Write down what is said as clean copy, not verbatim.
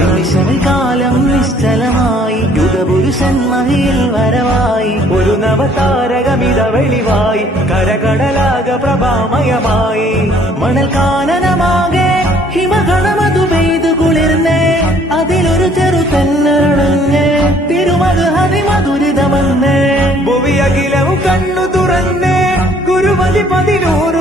നിമിഷകാലം നിശ്ചലമായി യുഗപുരുഷൻ മഹിയിൽ വരവായി ഒരു നവതാരകമിത വെളിവായി കരകടലാക പ്രഭാമയമായി മണൽ കാനനമാകെ ഹിമഗണമതു പെയ്തു കുളിർന്നേ അതിലൊരു ചെറു തെന്നരുണങ്ങേ തിരുമത് ഹരിമധുരിതമെന്നേ ഭുവി അഖിലവും കണ്ണു തുറന്നേ ഗുരുമതി 11